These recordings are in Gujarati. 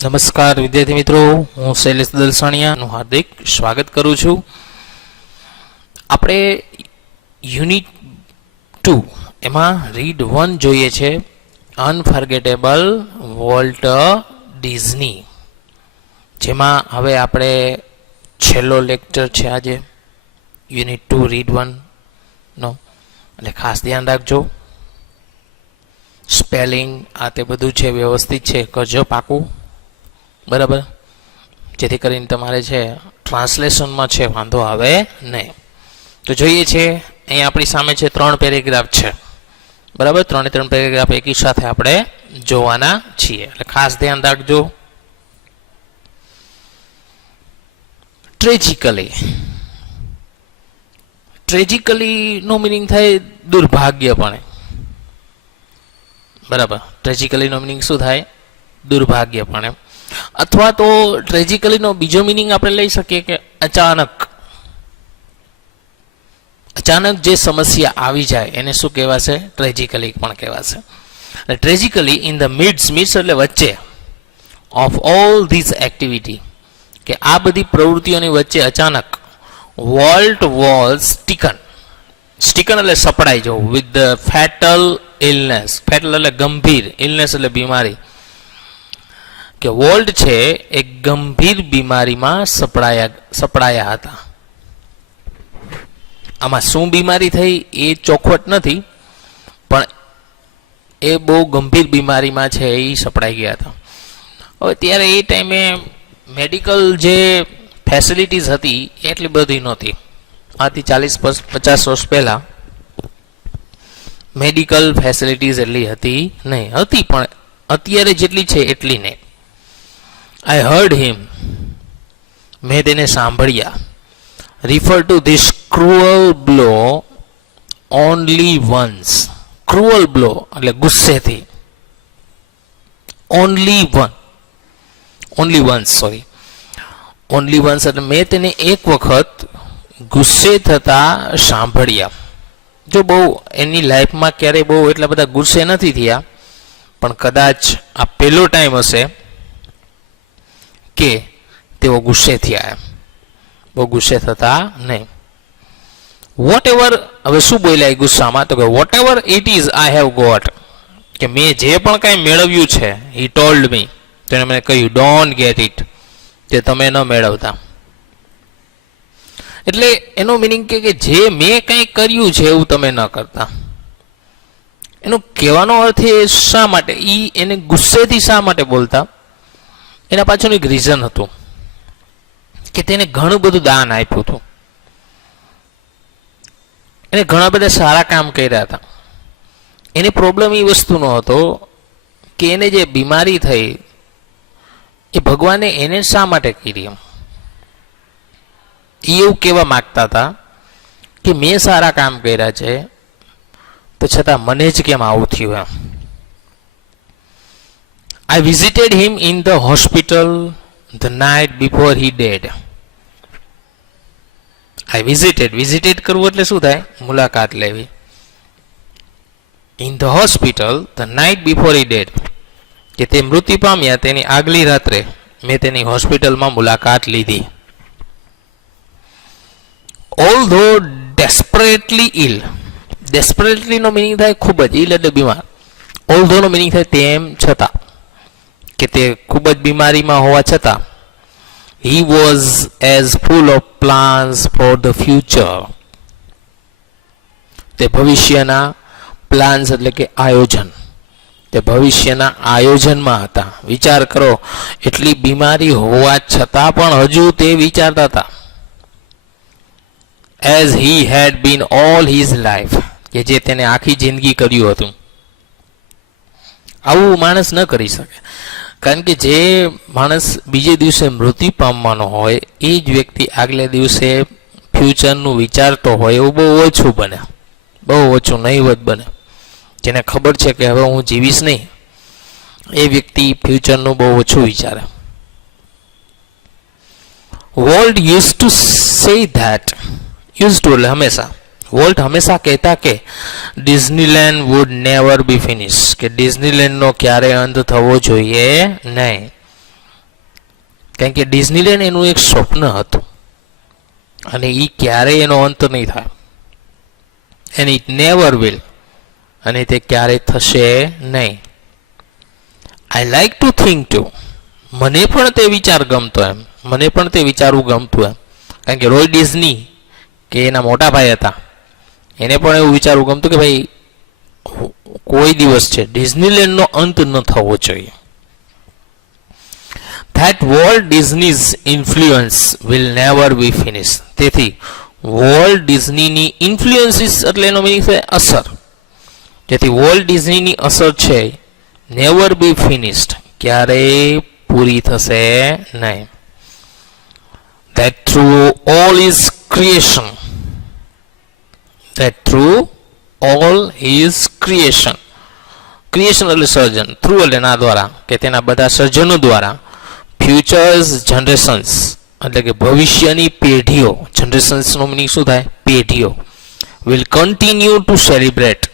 નમસ્કાર વિદ્યાર્થી મિત્રો, હું શૈલેષ દલસાણિયાનું હાર્દિક સ્વાગત કરું છું. આપણે યુનિટ 2 એમાં રીડ 1 જોઈએ છે, અનફર્ગેટેબલ વોલ્ટ ડિઝની, જેમાં હવે આપણે છેલ્લો લેક્ચર છે આજે યુનિટ 2 રીડ 1 નો, એટલે ખાસ ધ્યાન રાખજો. સ્પેલિંગ આ તે બધું છે વ્યવસ્થિત છે કરજો પાકું, બરાબર, જેથી કરીને તમારે છે ટ્રાન્સલેશનમાં છે વાંધો આવે નહીં. તો જોઈએ છે અહીં આપણી સામે છે 3 પેરેગ્રાફ છે, બરાબર. 3 પેરેગ્રાફ એકી સાથે આપણે જોવાના છીએ, એટલે ખાસ ધ્યાન રાખજો. ટ્રેજિકલી નો મિનિંગ થાય દુર્ભાગ્યપણે, બરાબર. ટ્રેજિકલી નો મિનિંગ શું થાય? દુર્ભાગ્યપણે. અથવા તો ટ્રેજિકલી નો બીજો મિનિંગ આપણે લઈ શકીએ કે અચાનક જે સમસ્યા આવી જાય એને શું કહેવાશે? ટ્રેજિકલી પણ કહેવાશે. ટ્રેજિકલી ઇન ધ મિડ્સ એટલે વચ્ચે ઓફ ઓલ ધીસ એક્ટિવિટી, કે આ બધી પ્રવૃત્તિઓની વચ્ચે અચાનક વોલ્ટ વોઝ સ્ટીકન એટલે સપડાઈ જવું, with the fatal illness. Fatal એટલે ગંભીર, ઇલનેસ એટલે બીમારી, કે વોલ્ટ છે એ ગંભીર બીમારીમાં સપડાયા હતા. આમાં શું બીમારી થઈ એ ચોખવટ નથી, પણ એ બહુ ગંભીર બીમારીમાં છે એ સપડાઈ ગયા હતા. હવે ત્યારે એ ટાઈમે મેડિકલ જે ફેસિલિટીઝ હતી એટલી બધી નહોતી. આથી 40-50 વર્ષ પહેલા મેડિકલ ફેસિલિટીઝ એટલી હતી નહીં, હતી પણ અત્યારે જેટલી છે એટલી નહીં. આઈ હર્ડ હિમ, મેં તેને સાંભળ્યા. Refer two this cruel blow only once. Cruel blow એટલે ગુસ્સેથી. ઓનલી વન્સ એટલે મેં તેને એક વખત ગુસ્સે થતા સાંભળ્યા. જો બહુ એની લાઈફમાં ક્યારેય બહુ એટલા બધા ગુસ્સે નથી થયા, પણ કદાચ આ પહેલો ટાઈમ હશે કે તેઓ ગુસ્સે થયા, બહુ ગુસ્સે થતા નહીં. વોટ એવર, હવે શું બોલ્યા ગુસ્સામાં? તો કે whatever it is I have got, કે મેં જે પણ કાંઈ મેળવ્યું છે, હી ટોલ્ડ મી, તેને મને કહ્યું, ડોન્ટ ગેટ ઇટ, તે તમે ન મેળવતા. એટલે એનો મિનિંગ કે જે મેં કંઈ કર્યું છે એવું તમે ન કરતા. એનો કહેવાનો અર્થ એ શા માટે એને ગુસ્સેથી શા માટે બોલતા, એના પાછળનું એક રીઝન હતું કે તેને ઘણું બધું દાન આપ્યું હતું, એને ઘણા બધા સારા કામ કર્યા હતા. એની પ્રોબ્લેમ એ વસ્તુનો હતો કે એને જે બીમારી થઈ એ ભગવાને એને શા માટે કરી, એમ એવું કહેવા માગતા હતા કે મેં સારા કામ કર્યા છે તો છતાં મને જ કેમ આવું થયું એમ. I visited him in the hospital the night before he died. Visited કરવું એટલે શું થાય? મુલાકાત લેવી. In the hospital the night before he died, કે તે મૃત્યુ પામ્યા તેની આગલી રાત્રે મેં તેની હોસ્પિટલમાં મુલાકાત લીધી. Although desperately ill, desperately no meaning થાય ખૂબ જ, ill એટલે બીમાર. Although નો મિનિંગ થાય તેમ છતાં, કે તે ખૂબ જ બીમારીમાં હોવા છતાં, he was as full of plans for the future, તે ભવિષ્યના પ્લાન્સ એટલે કે આયોજન, તે ભવિષ્યના આયોજનમાં હતા. વિચાર કરો, એટલી બીમારી હોવા છતાં પણ હજુ તે વિચારતા હતા. as he had been all his life, કે જે તેને આખી જિંદગી કર્યું હતું. આવું માણસ ન કરી શકે, કારણ કે જે માણસ બીજે દિવસે મૃત્યુ પામવાનો હોય એ જ વ્યક્તિ આગલે દિવસે ફ્યુચરનું વિચારતો હોય એવું બહુ ઓછું બને, બહુ ઓછું, નહીવત બને. જેને ખબર છે કે હવે હું જીવીશ નહીં, એ વ્યક્તિ ફ્યુચરનું બહુ ઓછું વિચારે. Walt use to say that, use to એટલે હંમેશા, વોલ્ટ હંમેશા કહેતા કે Disneyland would never be finish, કે ડિઝનીલેન્ડનો ક્યારે અંત થવો જોઈએ નહીં. કારણ કે ડિઝનીલેન્ડ એનું એક સ્વપ્ન હતું અને એ ક્યારેય એનો અંત નહીં થાય, એન્ડ ઇટ નેવર વિલ, અને તે ક્યારેય થશે નહીં. I like to think too, મને પણ તે વિચાર ગમતો એમ, મને પણ તે વિચારવું ગમતું એમ. કારણ કે રોય ડિઝની કે એના મોટા ભાઈ હતા, એને પણ એવું વિચારવું ગમતું કે ભાઈ કોઈ દિવસ છે ડિઝનીલેન્ડનો અંત ન થવો જોઈએ. That Walt Disney's influence will never be finished. તેથી વોલ્ટ ડિઝનીની ઇન્ફ્લુઅન્સીસ એટલે એનો મીનિંગ છે અસર. જેથી વોલ્ટ ડિઝનીની અસર છે નેવર બી ફિનિશ્ડ, ક્યારેય પૂરી થશે નહીં. That through all his creation, that through all his creation, creation એટલે સર્જન, થ્રુ એટલે ના દ્વારા, કે તેના બધા સર્જનો દ્વારા, ફ્યુચર્સ જનરેશન્સ એટલે કે ભવિષ્યની પેઢીઓ, જનરેશન્સનો મીનિંગ શું થાય? પેઢીઓ. વિલ કન્ટિન્યુ ટુ સેલિબ્રેટ,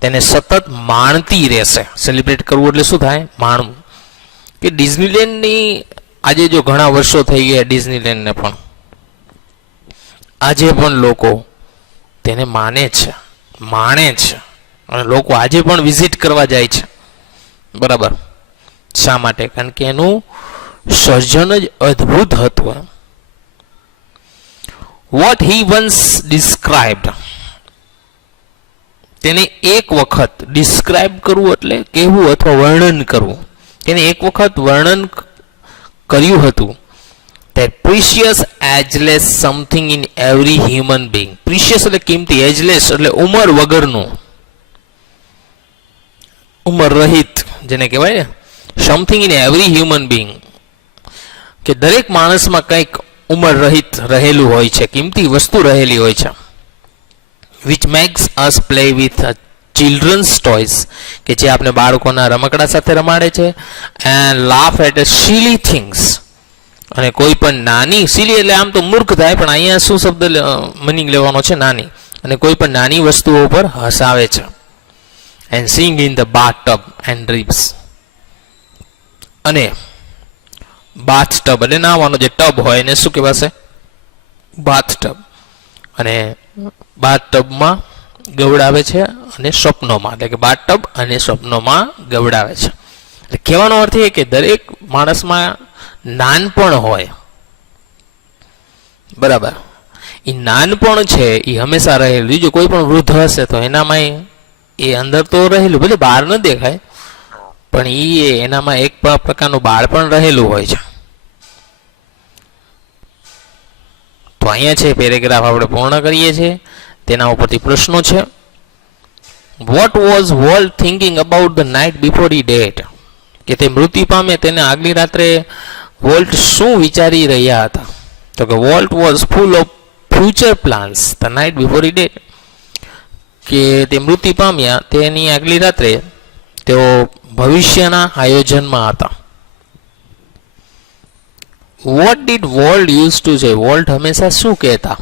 તેને સતત માણતી રહેશે. સેલિબ્રેટ કરવું એટલે શું થાય? માણવું. કે ડિઝનીલેન્ડની આજે જો ઘણા વર્ષો થઈ ગયા ડિઝનીલેન્ડને, પણ આજે પણ લોકો તેને માને છે, માણે છે, અને લોકો આજે પણ વિઝિટ કરવા જાય છે. બરાબર. શા માટે? કારણ કે એનું સર્જન જ અદ્ભુત હતું. વોટ હી વન્સ ડિસ્ક્રાઇબ્ડ, તેને એક વખત ડિસ્ક્રાઇબ કરવું એટલે કહેવું અથવા વર્ણન કરવું. તેને એક વખત વર્ણન કર્યું હતું. that precious ageless something in every human being. precious એટલે કિંમતી, ageless એટલે ઉંમર વગરનું, ઉંમર રહિત જેને કહેવાય ને, something in every human being, કે દરેક માણસમાં કંઈક ઉંમર રહિત રહેલું હોય છે, કિંમતી વસ્તુ રહેલી હોય છે. Which makes us play with children's toys, કે જે આપણે બાળકોના રમકડા સાથે રમાડે છે. And laugh at silly things, અને કોઈ પણ નાની, સિલી એટલે આમ તો મૂર્ખ થાય, પણ અહીંયા શું શબ્દ મિનિંગ લેવાનો છે? નાની. અને કોઈ પણ નાની વસ્તુઓ પર હસાવે છે. And sing in the bath tub and dreams, અને બાથ ટબ એટલે નાવાનો જે ટબ હોય એને શું કહેવાશે? બાથ ટબ. અને બાથ ટબમાં ગવડાવે છે અને સ્વપ્નોમાં, એટલે કે બાથ ટબ અને સ્વપ્નોમાં ગવડાવે છે. એટલે કહેવાનો અર્થ એ કે દરેક માણસમાં નાનપણ હોય. બરાબર. એ નાનપણ છે એ હંમેશા રહેલું. જો કોઈ પણ વૃદ્ધ હશે તો એનામાં એ અંદર તો રહેલું, ભલે બહાર ન દેખાય, પણ એ એનામાં એક પ્રકારનું બાળપણ રહેલું હોય છે. તો અહીંયા છે પેરેગ્રાફ આપણે પૂર્ણ કરીએ છીએ. તેના ઉપરથી પ્રશ્નો છે. What was Walt thinking about the night before he died, કે તે મૃત્યુ પામે તેને આગલી રાત્રે વોલ્ટ શું વિચારી રહ્યા હતા? તો કે Walt was full of future plans the night before he died, કે તે મૃત્યુ પામ્યા તેની આગલી રાત્રે તેઓ ભવિષ્યના આયોજનમાં હતા. What did Walt use to say, Walt હંમેશા શું કહેતા?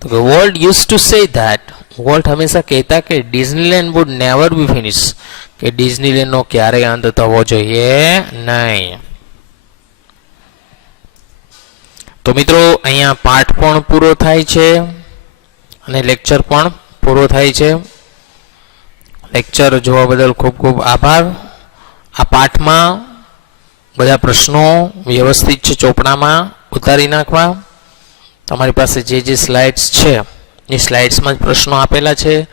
તો કે Walt use to say that, Walt હંમેશા કહેતા કે Disneyland would never be finish, કે ડિઝનીલેન્ડનો ક્યારેય અંત થવો જોઈએ નહીં. તો મિત્રો અહીંયા પાઠ પણ પૂરો થાય છે અને લેક્ચર પણ પૂરો થાય છે. લેક્ચર જોવા બદલ ખૂબ ખૂબ આભાર. આ પાઠમાં બધા પ્રશ્નો વ્યવસ્થિત છે ચોપડામાં ઉતારી નાખવા. તમારી પાસે જે જે સ્લાઇડ્સ છે એ સ્લાઇડ્સમાં જ પ્રશ્નો આપેલા છે.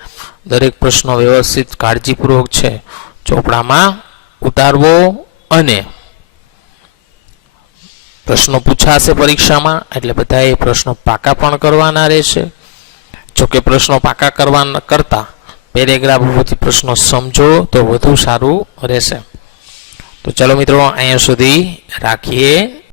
દરેક પ્રશ્નો વ્યવસ્થિત કાળજીપૂર્વક છે ચોપડામાં ઉતારવો, અને પ્રશ્નો પૂછાશે પરીક્ષામાં એટલે બધા એ પ્રશ્નો પાકા પણ કરવાના રહેશે. જોકે પ્રશ્નો પાકા કરવાના કરતા પેરેગ્રાફ ઉપરથી પ્રશ્નો સમજો તો વધુ સારું રહેશે. તો ચલો મિત્રો અહીંયા સુધી રાખીએ.